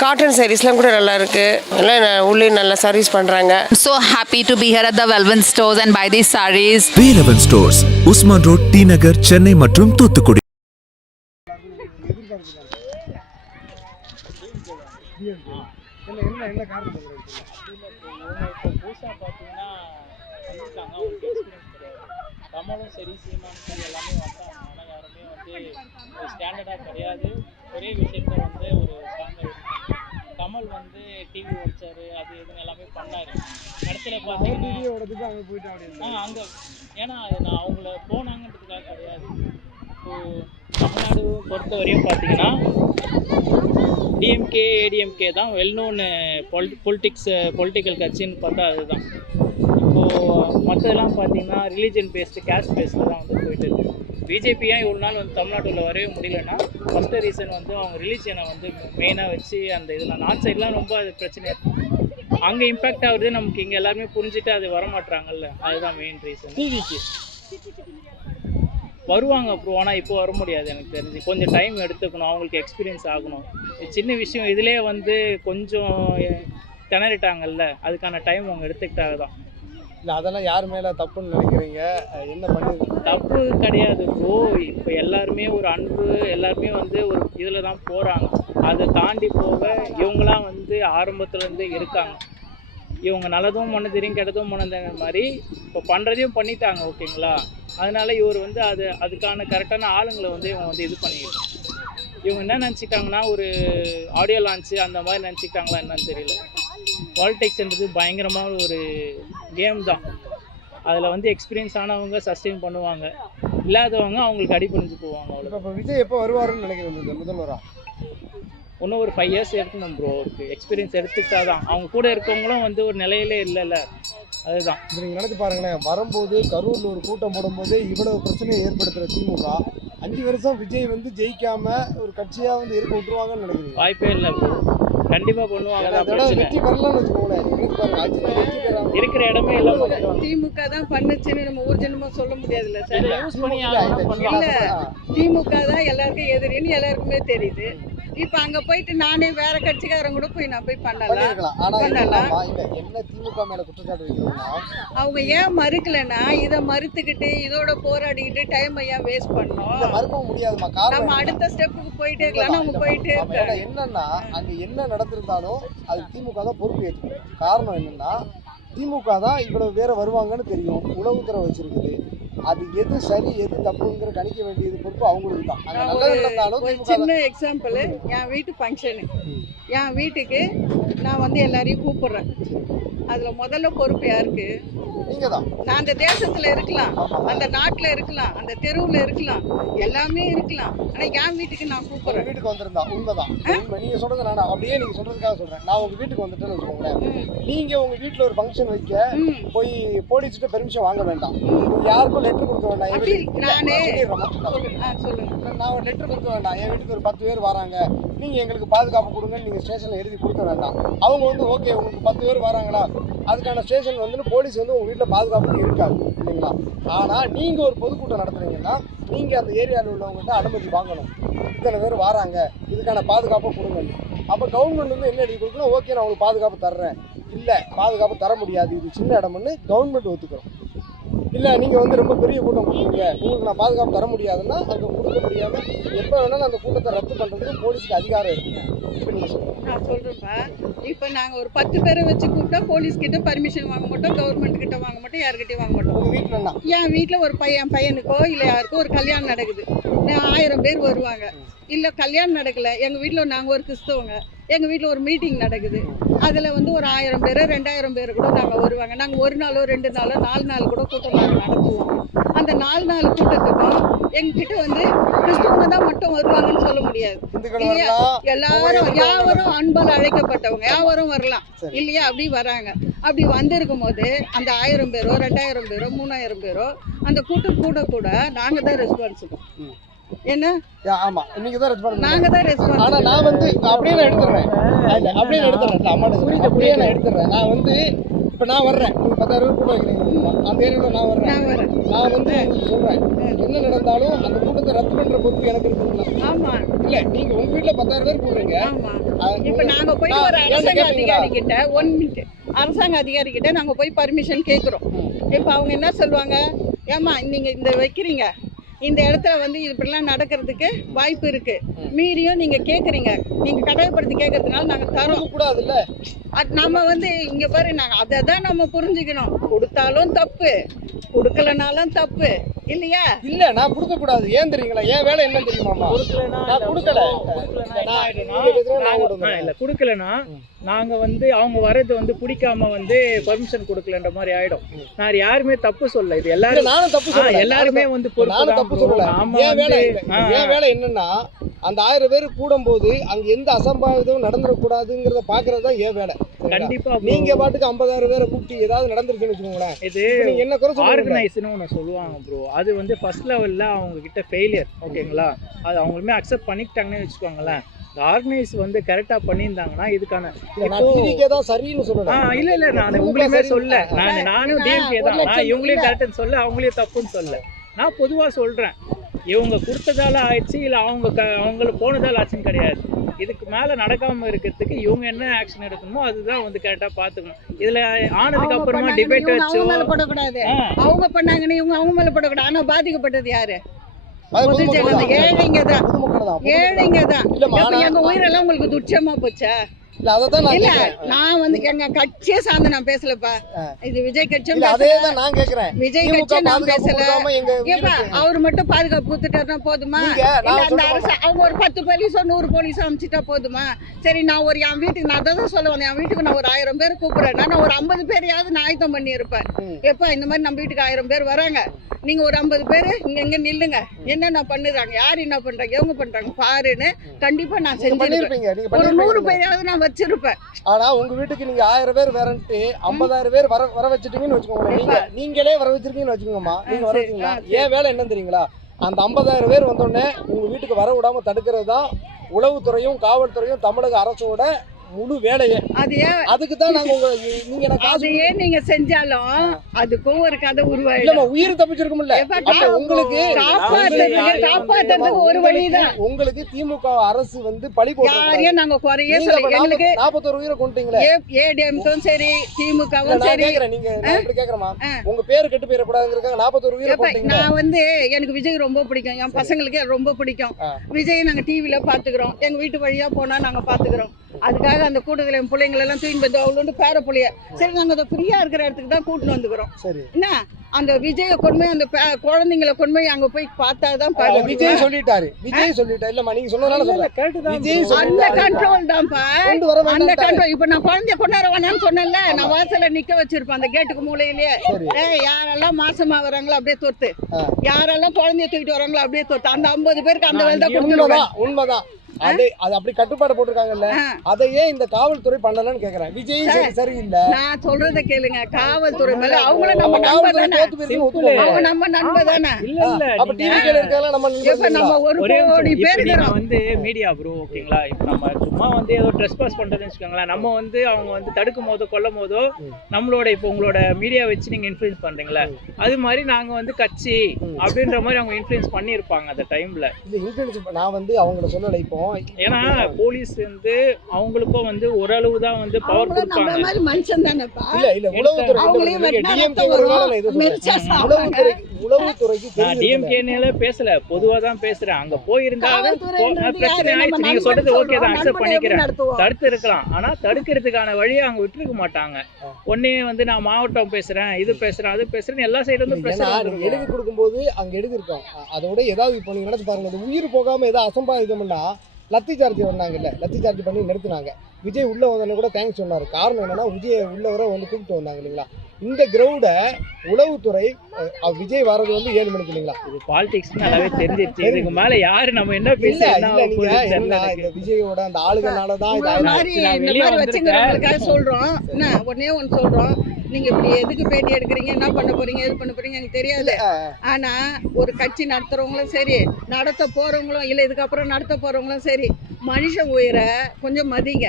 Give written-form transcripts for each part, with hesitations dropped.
Cotton சாரீஸ்லாம் கூட நல்லா இருக்கு. எல்லாம் உள்ளே நல்லா சர்வீஸ் பண்றாங்க. So happy to be here at the Velvet Stores and buy these sarees. Velvet Stores, Usman road, T Nagar, Chennai மற்றும் தூத்துக்குடி. கமலும் சரி சீமானும் சரி எல்லாமே வந்தாங்க. ஆனால் யாருமே ஸ்டாண்டர்டாக கிடையாது. ஒரே விஷயத்த ஒரு ஸ்டாண்டர்ட் கமல் டிவி வச்சாரு, அது இதுன்னு எல்லாமே பண்ணார். கடைசியில் பார்த்தீங்கன்னா அங்கே ஏன்னா நான் அவங்கள போனாங்கன்றதுக்காக கிடையாது. இப்போது தமிழ்நாடு பொறுத்த வரையும் பார்த்தீங்கன்னா டிஎம்கே ஏடிஎம்கே தான் வெல்நோன் பொலிட்டிக்கல் கட்சின்னு பார்த்தா அதுதான். இப்போது மற்றதெல்லாம் பார்த்தீங்கன்னா ரிலீஜன் பேஸ்டு கேஸ்ட் பேஸ்டு தான் போயிட்டு இருக்குது. பிஜேபியாக இவ்வளோ நாள் தமிழ்நாட்டில் வரவே முடியலன்னா ஃபஸ்ட்டு ரீசன் அவங்க ரிலீஜனை மெயினாக வச்சு அந்த இதில் நார்த் சைட்லாம் ரொம்ப அது பிரச்சனை இருக்குது. அங்கே இம்பேக்ட் ஆகுது, நமக்கு இங்கே எல்லாருமே புரிஞ்சுட்டு அது வரமாட்டாங்கல்ல, அதுதான் மெயின் ரீசன். டிவிக்கு வருவாங்க அப்புறம், ஆனால் இப்போ வர முடியாது. எனக்கு தெரிஞ்சு கொஞ்சம் டைம் எடுத்துக்கணும், அவங்களுக்கு எக்ஸ்பீரியன்ஸ் ஆகணும். சின்ன விஷயம் இதிலே கொஞ்சம் திணறிட்டாங்கல்ல, அதுக்கான டைம் அவங்க எடுத்துக்கிட்டாங்க தான். இல்லை அதெல்லாம் யார் மேலே தப்புன்னு நினைக்கிறீங்க? என்ன பண்ணி தப்பு கிடையாது ப்ரோ. இப்போ எல்லாருமே ஒரு அன்பு, எல்லாருமே ஒரு இதில் தான் போகிறாங்க. அதை தாண்டி போக இவங்களாம் ஆரம்பத்துலேருந்து இருக்காங்க. இவங்க நல்லதும் பண்ண தெரியும், கெட்டதும் பண்ண தெரியும் மாதிரி இப்போ பண்ணுறதையும் பண்ணிட்டாங்க. ஓகேங்களா? அதனால் இவர் அதுக்கான கரெக்டான ஆளுங்களை இவங்க இது பண்ணிடுறாங்க. இவங்க என்ன நினச்சிட்டாங்கன்னா ஒரு ஆடியோ லான்ச்சு அந்த மாதிரி நினச்சிக்கிட்டாங்களா என்னன்னு தெரியல. பாலிடிக்ஸ்ன்றது பயங்கரமான ஒரு கேம் தான். அதில் எக்ஸ்பீரியன்ஸ் ஆனவங்க சஸ்டெயின் பண்ணுவாங்க, இல்லாதவங்க அவங்களுக்கு அடிபணிஞ்சு போவாங்க. அவ்வளோ. இப்போ விஜய் எப்போ வருவாருன்னு நினைக்கிறேன் முதல்வரா? இன்னும் ஒரு 5 years எடுக்கணும் ப்ரோ. எக்ஸ்பீரியன்ஸ் எடுத்துக்கிட்டா தான். அவங்க கூட இருக்கவங்களும் ஒரு நிலையிலே இல்லைல்ல, அதுதான். இப்போ நீங்கள் நினச்சி பாருங்களேன், வரும்போது கரூரில் ஒரு கூட்டம் போடும்போது இவ்வளவு பிரச்சனையை ஏற்படுத்துகிற திமுக 5 வருஷம் விஜய் ஜெயிக்காமல் ஒரு கட்சியாக இருக்க விட்டுருவாங்கன்னு நினைக்கிறீங்க? வாய்ப்பே இல்லை ப்ரோ. கண்டிப்பாக பண்ணுவாங்க. வெற்றி பெறலாம்னு வச்சுக்கோங்களேன். இருக்கிற இடமே எல்லாம் திமுக தான் பண்ணுச்சுன்னு நம்ம ஊர்ஜனமா சொல்ல முடியாதுல்ல சார். யூஸ் பண்ணி இல்ல, திமுக தான் எல்லாருக்கும் எதிரின்னு எல்லாருக்குமே தெரியுது. இப்ப அங்க போயிட்டு நானே வேற கட்சிக்காரங்க கூட நான் போய் பண்ணலாம். என்ன திமுக மேல குற்றச்சாட்டு வைக்கிறோம்னா, அவங்க ஏன் மறுக்கலன்னா இதை மறுத்துக்கிட்டு இதோட போராடிக்கிட்டு டைம் ஏன் வேஸ்ட் பண்ணோம்? மறுக்கவும் முடியாதுமா. நம்ம அடுத்த ஸ்டெப்புக்கு போயிட்டே இருக்கலாம். அவங்க போயிட்டே இருக்காங்க. என்னன்னா அங்க என்ன நடந்திருந்தாலும் அது திமுக தான் பொறுப்பு ஏற்றுக்கணும். காரணம் என்னன்னா, திமுக தான் இவ்வளவு பேரை வருவாங்கன்னு தெரியும், உளவுத்துறை வச்சிருக்குது. அது எது சரி எது தப்புங்கிற கணிக்க வேண்டியது பொறுப்பு அவங்களுக்கு தான். ஒரு சின்ன எக்ஸாம்பிள், என் வீட்டு ஃபங்க்ஷனு, என் வீட்டுக்கு நான் எல்லாரையும் கூப்பிடுறேன். அதுல முதல்ல பொறுப்பு யாருக்கு? நீங்க தான். நான் அந்த தேசத்துல இருக்கலாம், அந்த நாட்டுல இருக்கலாம், அந்த தெருவுல இருக்கலாம், எல்லாமே இருக்கலாம். ஆனா என் வீட்டுக்கு நான் கூப்பிடுறேன். வீட்டுக்கு வந்திருந்தா உண்மைதான். நீங்க சொல்றது நான் அப்படியே நீங்க சொல்றதுக்காக சொல்றேன். நான் உங்க வீட்டுக்கு வந்துட்டேன்னு வச்சுக்கோங்களேன். நீங்க உங்க வீட்டுல ஒரு ஃபங்க்ஷன் வைக்க போய் போலீஸ்கிட்ட பெர்மிஷன் வாங்க வேண்டாம், யாருக்கும் லெட்டர் கொடுக்க வேண்டாம். நான் ஒரு லெட்டர் கொடுக்க வேண்டாம். என் வீட்டுக்கு ஒரு 10 பேர் வராங்க, நீங்க எங்களுக்கு பாதுகாப்பு கொடுங்கன்னு நீங்க ஸ்டேஷன்ல எழுதி கொடுக்க வேண்டாம். அவங்க ஓகே உங்களுக்கு 10 பேர் வராங்களா, அதுக்கான ஸ்டேஷன் போலீஸ் உங்க வீட்டில் பாதுகாப்பு இருக்காது இல்லைங்களா? ஆனால் நீங்கள் ஒரு பொதுக்கூட்டம் நடத்துறீங்கன்னா நீங்கள் அந்த ஏரியாவில் உள்ளவங்கள்ட்ட அனுமதி வாங்கணும். இத்தனை பேர் வராங்க, இதுக்கான பாதுகாப்பை கொடுங்க. அப்போ கவர்மெண்ட் என்ன எழுதி கொடுக்கணும், ஓகே நான் உங்களுக்கு பாதுகாப்பு தர்றேன். இல்லை பாதுகாப்பு தர முடியாது, இது சின்ன இடம்னு கவர்மெண்ட் ஒத்துக்கிறோம். இல்லை நீங்கள் ரொம்ப பெரிய கூட்டம் கொடுக்குறீங்க, உங்களுக்கு நான் பாதுகாப்பு தர முடியாதுன்னா அங்கே கொடுக்க முடியாமல் எப்போ வேணாலும் அந்த கூட்டத்தை ரத்து பண்ணுறதுக்கு போலீஸுக்கு அதிகாரம் இருக்குங்க. இப்போ நீங்கள் சொல்லுங்கள். நான் சொல்கிறேன்ப்பா, இப்போ நாங்கள் ஒரு 10 பேரை வச்சு கூப்பிட்டா போலீஸ்கிட்ட பர்மிஷன் வாங்க மாட்டோம், கவர்மெண்ட் கிட்ட வாங்க மாட்டோம், யாருக்கிட்டையும் வாங்க மாட்டோம். உங்கள் வீட்டில் என்ன? என் வீட்டில் ஒரு பையனுக்கோ இல்லை யாருக்கோ ஒரு கல்யாணம் நடக்குது, 1000 பேர் வருவாங்க. இல்லை கல்யாணம் நடக்கலை, எங்கள் வீட்டில் நாங்கள் ஒரு கிறிஸ்தவங்க, எங்கள் வீட்டில் ஒரு மீட்டிங் நடக்குது, அதில் ஒரு 1000 பேர் 2000 பேர் கூட நாங்கள் வருவாங்க. நாங்கள் 1 நாளோ 2 நாளோ 4 நாள் கூட கூட்டம் நாங்கள் நடத்துவோம். அந்த 4 நாள் கூட்டத்துக்கும் எங்ககிட்ட கிறிஸ்துவங்க தான் மட்டும் வருவாங்கன்னு சொல்ல முடியாது இல்லையா? எல்லாரும் யாவரும் அன்பால் அழைக்கப்பட்டவங்க யாவரும் வரலாம் இல்லையா? அப்படி வராங்க. அப்படி வந்திருக்கும் போது அந்த 1000 பேரோ 2000 பேரோ 3000 பேரோ அந்த கூட்டம் கூட நாங்கள் தான் ரெஸ்பான்சிபிள். என்ன? ஆமா, நீங்க தான் ரெஸ்பான்ஸ். நாங்க தான் ரெஸ்பான்ஸ். ஆனா நான் அப்படியே நான் எடுத்துறேன். இல்ல அப்படியே நான் எடுத்துறேன். அம்மாட்ட அப்படியே நான் எடுத்துறேன். நான் இப்போ நான் வர்றேன், நீங்க 10,000 பேர் கூட வைக்கிறீங்க, அந்த ஏரியாவில் நான் வர்றேன், நான் வரேன். நான் வந்து சொல்றேன் என்ன நடந்தாலும் அந்த கூட்டத்தை ரத்து பண்ற பொறுப்பு எனக்கு இருக்குங்களா? ஆமா இல்ல நீங்க உங்க வீட்டுல 10,000 பேர் கூடுறீங்க. ஆமா. இப்ப நாங்க போய் ஒரு அரசாங்க அதிகாரி கிட்ட 1 மினிட் அரசாங்க அதிகாரி கிட்ட நாங்க போய் பர்மிஷன் கேக்குறோம். இப்ப அவங்க என்ன சொல்லுவாங்க, ஏமா நீங்க இந்த வைக்கிறீங்க, இந்த இடத்துல வந்து இப்படிலாம் நடக்கிறதுக்கு வாய்ப்பு இருக்கு, மீறியும் நீங்க கேக்குறீங்க, நீங்க கட்டாயப்படுத்தி கேட்கறதுனால நாங்க தரோம் கூடாதுல்ல. நம்ம வந்து இங்க பாரு, நாங்க அதை தான் நம்ம புரிஞ்சுக்கணும். கொடுத்தாலும் தப்பு, கொடுக்கலனாலும் தப்பு இல்லையா? இல்ல நான் கொடுக்க கூடாது. ஏன் தெரியுங்களா? என் வேலை என்ன தெரியுமாமா? நான் கொடுக்கல. இல்ல கொடுக்கலன்னா நாங்க வந்து அவங்க வர்றது வந்து பிடிக்காம வந்து பர்மிஷன் கொடுக்கலன்ற மாதிரி ஆயிடும். நான் யாருமே தப்பு சொல்ல, இது எல்லாரும் நானும் தப்பு சொல்லல, எல்லாருமே வந்து நானும் தப்பு சொல்லல. என் வேலை என்னன்னா அந்த 1000 பேர் கூடும்போது அங்க எந்த அசம்பாவிதமும் நடந்துடக்கூடாதுங்கிறத பாக்குறது தான் என் வேலை. கண்டிப்பா நீங்க பாட்டுக்கு 50,000 பேரை கூப்பிட்டு ஏதாவது நடந்துருச்சுன்னு வச்சுக்கோங்களேன், இது என்ன குறை ஆர்கனைஸ்னு ஒன்று சொல்லுவாங்க ப்ரோ. அது வந்து ஃபர்ஸ்ட் லெவலில் அவங்க கிட்ட ஃபெயிலியர், ஓகேங்களா? அது அவங்களுமே அக்செப்ட் பண்ணிக்கிட்டாங்கன்னு வச்சுக்கோங்களேன். இந்த ஆர்கனைஸ் வந்து கரெக்டாக பண்ணியிருந்தாங்கன்னா இதுக்கான தான் சரின்னு சொல்லலாம். இல்லை நான் உங்களையுமே சொல்ல, நானும் டிஎம்கே தான், நான் இவங்களையும் கரெக்டுன்னு சொல்ல, அவங்களையும் தப்புன்னு சொல்ல. நான் பொதுவாக சொல்கிறேன், இவங்க கொடுத்ததால ஆயிடுச்சு இல்லை அவங்களுக்கு போனதால ஆச்சுன்னு கிடையாது. இதுக்கு மேலே நடக்காமல் இருக்கிறதுக்கு இவங்க என்ன ஆக்ஷன் எடுக்கணுமோ அதுதான் வந்து கரெக்டாக பார்த்துக்கணும். இதில் ஆனதுக்கு அப்புறமா டிபேட் வச்சோ போடக்கூடாது, அவங்க பண்ணாங்கன்னு இவங்க அவங்க மேலே போடக்கூடாது. ஆனால் பாதிக்கப்பட்டது யாரு? ஏழைங்க தான், ஏழைங்க தான். எங்க உயிரெல்லாம் உங்களுக்கு துச்சமா போச்சா? இல்ல நான் வந்து எங்க கட்சியே சார்ந்து நான் பேசலப்பா, இது விஜய் கட்சியும் அதேதான் நான் கேக்குறேன். விஜய் கட்சி நான் பேசல. அவரு மட்டும் பாதுகாப்பு கொடுத்துட்டாருன்னா போதுமா? அந்த அரசு அவங்க ஒரு 10 போலீஸோ 100 போலீஸோ அனுப்பிச்சிட்டா போதுமா? சரி நான் ஒரு என் வீட்டுக்கு நான் அதான் சொல்ல வந்தேன், என் வீட்டுக்கு நான் ஒரு 1000 பேர் கூப்பிடுறேன், நான் ஒரு 50 பேரையாவது நான் ஆயத்தம் பண்ணி இருப்பேன். எப்ப இந்த மாதிரி நம்ம வீட்டுக்கு 1000 பேர் வராங்க, நீங்க ஒரு 50 பேர் இங்க நில்லுங்க, என்னென்ன பண்ணுறாங்க, யார் என்ன பண்றாங்க, எவங்க பண்றாங்க பாருன்னு கண்டிப்பா நான் செஞ்சிருப்பேன். ஒரு 100 பேரையாவது நான் வச்சிருப்பேன். ஆனா உங்க வீட்டுக்கு நீங்க 1000 பேர் வரன்ட்டு 50,000 பேர் வர வச்சுட்டீங்கன்னு வச்சுக்கோங்க, நீங்களே வர வச்சிருக்கீங்கன்னு வச்சுக்கோங்கம்மா, நீங்க வர வச்சீங்களா? ஏன் வேலை என்ன தெரியுங்களா? அந்த 50,000 பேர் வந்தோடனே உங்க வீட்டுக்கு வர விடாம தடுக்கிறது தான் உளவுத்துறையும் காவல்துறையும் தமிழக அரசோட முழு வேலையே. அதுக்கு தான் நாங்க நீங்க அதையே நீங்க செஞ்சாலும் அதுக்கும் ஒரு கதை உருவாயிடும். உயிர் தப்பிச்சிருக்கும்ல. உங்களுக்கு காப்பாத்துறதுக்கு ஒரு வழிதான். உங்களுக்கு திமுக அரசு வந்து பழி போட்டு நாங்க குறைய சொல்லி எங்களுக்கு 41 உயிரை கொண்டீங்களே. ஏடிஎம்க்கும் சரி திமுகவும் சரி. நீங்க கேக்குறமா உங்க பேரு கெட்டு போயிட கூடாதுங்கிறதுக்காக 41 உயிரை கொண்டீங்க. நான் வந்து எனக்கு விஜய் ரொம்ப பிடிக்கும், என் பசங்களுக்கு ரொம்ப பிடிக்கும். விஜய் நாங்க டிவில பாத்துக்கிறோம், எங்க வீட்டு வழியா போனா நாங்க பாத்துக்கிறோம். அதுக்காக அந்த கூட்டத்தில் என் பிள்ளைங்களெல்லாம் தூக்கி வந்து அவ்வளோண்டு பேர பிள்ளைய சரி நாங்கள் அதை ஃப்ரீயாக இருக்கிற இடத்துக்கு தான் கூட்டின்னு வந்துக்கிறோம். சரி என்ன அந்த விஜயை கொண்டு போய் அந்த குழந்தைங்களை கொண்டு போய் அங்கே போய் பார்த்தா தான் பாருங்க. விஜய் சொல்லிட்டாரு, விஜய் சொல்லிட்டாரு. இல்லம்மா நீங்க சொன்னதால அந்த கண்ட்ரோல் தான்ப்பா, அந்த கண்ட்ரோல். இப்போ நான் குழந்தைய கொண்டாட வேணாம்னு சொன்னேன்ல, நான் வாசல்ல நிக்க வச்சிருப்பேன் அந்த கேட்டுக்கு மூலையிலேயே. யாரெல்லாம் மாசமா வராங்களோ அப்படியே தொத்து, யாரெல்லாம் குழந்தைய தூக்கிட்டு வராங்களோ அப்படியே தொத்து. அந்த 50 பேருக்கு அந்த வேலை தான் கொடுத்துருவேன். உண்மைதான். அது அப்படி கட்டுப்பாடு போட்டிருக்காங்கல்ல, அதையே இந்த காவல்துறை பண்ணலன்னு கேக்குறேன். விஜய் சரியில்லை. நான் சொல்றத கேளுங்க, காவல்துறை மேல அவங்கள நம்ம நண்பர் தானே, அவங்க நம்ம நண்பர் தானே. அப்ப டிவில இருக்கறதெல்லாம் நம்ம நண்பர். நம்ம ஒரு கோடி பேர் வந்து மீடியா ப்ரோ, ஓகேங்களா? இப்போ நம்ம சும்மா வந்து ஏதோ ட்ரெஸ்பாஸ் பண்றதுன்னு வச்சுக்கோங்களேன், நம்ம வந்து அவங்க வந்து தடுக்கும் போதோ கொல்லும் போதோ நம்மளோட இப்போ உங்களோட மீடியா வச்சு நீங்க இன்ஃப்ளூயன்ஸ் பண்றீங்களா, அது மாதிரி நாங்க வந்து கட்சி அப்படின்ற மாதிரி அவங்க இன்ஃப்ளூயன்ஸ் பண்ணியிருப்பாங்க அந்த டைம்ல. நான் வந்து அவங்கள சொல்லலை. இப்போ ஏன்னா போலீஸ் வந்து அவங்களுக்கும் வந்து ஓரளவு தான் வந்து பவர் கொடுப்பாங்க. மாதிரி மனுஷன் தானேப்பா. இல்ல உளவுத்துறை டிஎம்கேனால பேசல, பொதுவா தான் பேசுறேன். அங்க போயிருந்தாலும் பிரச்சனை ஆயிடுச்சு. நீங்க சொல்றது ஓகே தான், அக்செப்ட் பண்ணிக்கிறேன். தடுத்து இருக்கலாம், ஆனா தடுக்கிறதுக்கான வழியை அவங்க விட்டுருக்க மாட்டாங்க. ஒன்னே வந்து நான் மாவட்டம் பேசுறேன், இது பேசுறேன், அது பேசுறேன், எல்லா சைடு வந்து பிரச்சனை எழுதி கொடுக்கும்போது அங்க எழுதிருக்கோம். அதோட ஏதாவது இப்போ நீங்க நினைச்சு பாருங்க, உயிர் போகாம ஏதாவது அசம்பாவிதம்னா லத்தி சார்ஜ் பண்ணாங்கல்ல, லத்தி சார்ஜ் பண்ணி நிறுத்தினாங்க. விஜய் உள்ள வந்தோன்னு கூட தேங்க்ஸ் சொன்னாரு. காரணம் என்னன்னா விஜய் உள்ள வர வந்து கூப்பிட்டு வந்தாங்க இல்லைங்களா. இந்த கிரௌண்ட உளவுத்துறை விஜய் வர்றது வந்து 7 மணிக்கு இல்லைங்களா. இது பாலிடிக்ஸ் நல்லாவே தெரிஞ்சிருச்சு. இதுக்கு மேல யாரு நம்ம என்ன பேச இந்த விஜயோட அந்த ஆளுகனாலதான் வச்சுக்கிறவங்களுக்காக சொல்றோம். என்ன ஒன்னே ஒன்னு சொல்றோம், நீங்க இப்படி எதுக்கு பேட்டி எடுக்கிறீங்க, என்ன பண்ண போறீங்க, எது பண்ண போறீங்க எனக்கு தெரியாது. ஆனா ஒரு கட்சி நடத்துறவங்களும் சரி, நடத்த போறவங்களும் இல்ல இதுக்கப்புறம் நடத்த போறவங்களும் சரி, மனுஷன் உயிரை கொஞ்சம் மதிங்க.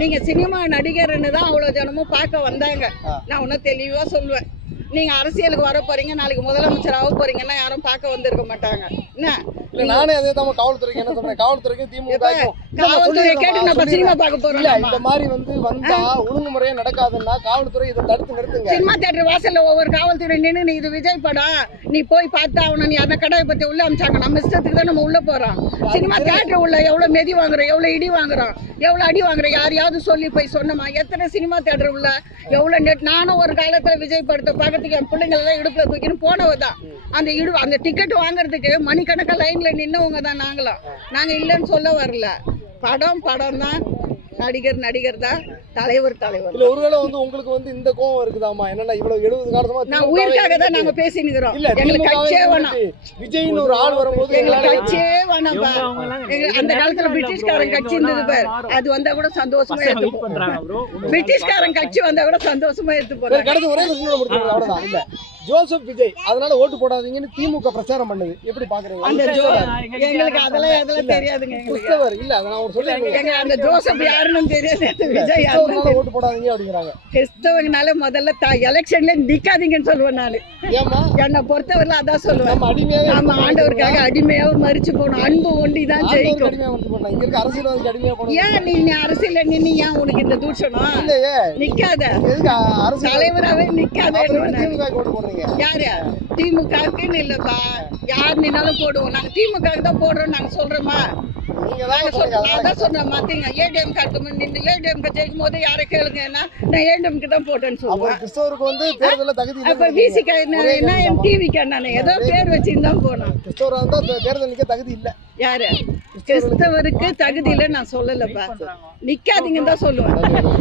நீங்க சினிமா நடிகர்னு தான் அவ்வளோ ஜனமும் பார்க்க வந்தாங்க. நான் ஒன்றும் தெளிவாக சொல்லுவேன். நீங்க அரசியலுக்கு வர போறீங்க, நாளைக்கு முதலமைச்சர் ஆக போறீங்கன்னா யாரும் பார்க்க வந்திருக்க மாட்டாங்க. என்ன இல்ல நானே அதே தான் காவல்துறைக்கு என்ன சொல்றேன், காவல்துறைக்கு திமுக காவல்துறையை கேட்டு நம்ம சினிமா பார்க்க போறோம். இந்த மாதிரி வந்தா ஒழுங்குமுறையா நடக்காதுன்னா காவல்துறை இதை தடுத்து நிறுத்துங்க. சினிமா தியேட்டர் வாசல்ல ஒவ்வொரு காவல்துறை நின்று நீ இது விஜய் படம் நீ போய் பார்த்தா அவனை நீ அந்த கடையை பத்தி உள்ள அமிச்சாங்க. நம்ம இஷ்டத்துக்கு தான் நம்ம உள்ள போறோம். சினிமா தியேட்டர் உள்ள எவ்வளவு மெதி வாங்குறோம், எவ்வளவு இடி வாங்குறோம், எவ்வளவு அடி வாங்குறோம். யாரையாவது சொல்லி போய் சொன்னோமா? எத்தனை சினிமா தியேட்டர் உள்ள எவ்வளவு நெட். நானும் ஒரு காலத்துல விஜய் படத்தை பார்க்கறதுக்கு என் பிள்ளைங்க எல்லாம் இடுப்புல தூக்கின்னு போனவதான். அந்த டிக்கெட் வாங்குறதுக்கு மணிக்கணக்கா லைன்ல நின்னவங்க தான் நாங்களாம். நாங்க இல்லைன்னு சொல்ல வரல. படம் தான், நடிகர் தான், தலைவர். இல்ல ஒருவேளை உங்களுக்கு இந்த கோவம் இருக்குதாமா? என்னன்னா இவ்வளவு 70 காலமா நான் உயிருக்காக தான் நாங்க பேசினுக்கிறோம். எங்களுக்கு கட்சியே வேணாம். விஜய்னு ஒரு ஆள் வரும்போது எங்களுக்கு கட்சியே வேணாம்பா. அந்த காலத்துல பிரிட்டிஷ்காரன் கட்சி இருந்தது பாரு, அது வந்தா கூட சந்தோஷமா எடுத்துப்போம். பிரிட்டிஷ்காரன் கட்சி வந்தா கூட சந்தோஷமா எடுத்துப்போம். கடந்த ஒரே அவ்வளவுதான். இல்ல ஜோசப் விஜய் அதனால ஓட்டு போடாதீங்கன்னு திமுக பிரச்சாரம் பண்ணுது. எப்படி பாக்குறீங்க? எங்களுக்கு அதெல்லாம் தெரியாதுங்க. கிறிஸ்தவர் இல்ல அத நான் சொல்றேன். அந்த ஜோசப் யாருன்னு தெரியாது, விஜய் யாருன்னு ஓட்டு போடாதீங்க அப்படிங்கறாங்க. கிறிஸ்தவங்கனால முதல்ல எலெக்ஷன்ல நிக்காதீங்கன்னு சொல்லுவேன் நானு. ஏமா என்னை பொறுத்தவரையில அதான் சொல்லுவேன். நம்ம ஆண்டவருக்காக அடிமையாவும் மறிச்சு போகணும். அன்பு ஒண்டி தான் ஜெயிக்கும். இங்க இருக்க அரசியல்வாதிக்கு அடிமையா போகணும். ஏன் நீ அரசியல்ல நின்னு ஏன் உனக்கு இந்த தூஷணம்? இல்லையே நிக்காத, தலைவராகவே நிக்காத. யாரு திமுகவுக்குன்னு இல்லப்பா, யார் நின்னாலும் போடுவோம். நாங்க திமுக தான் போடுறோம். நாங்க சொல்றோமா? நான் தான் சொல்றேன். மாத்தீங்க ஏடிஎம் காட்டு நின்று ஏடிஎம் ஜெயிக்கும் போது யாரை கேளுங்கன்னா நான் ஏடிஎம்க்கு தான் போட்டேன்னு சொல்லுவேன். கிறிஸ்தவருக்கு தேர்தல தகுதி இல்ல. அப்ப விசிக என்ன என் டிவிக்கு நான் ஏதோ பேர் வச்சுன்னு தான் போனேன். கிறிஸ்தவரா இருந்தா தேர்தல் நிக்க தகுதி இல்ல. யாரு கிறிஸ்தவருக்கு தகுதி இல்ல நான் சொல்லலப்பா. நிக்காதீங்கன்னு தான் சொல்லுவேன்.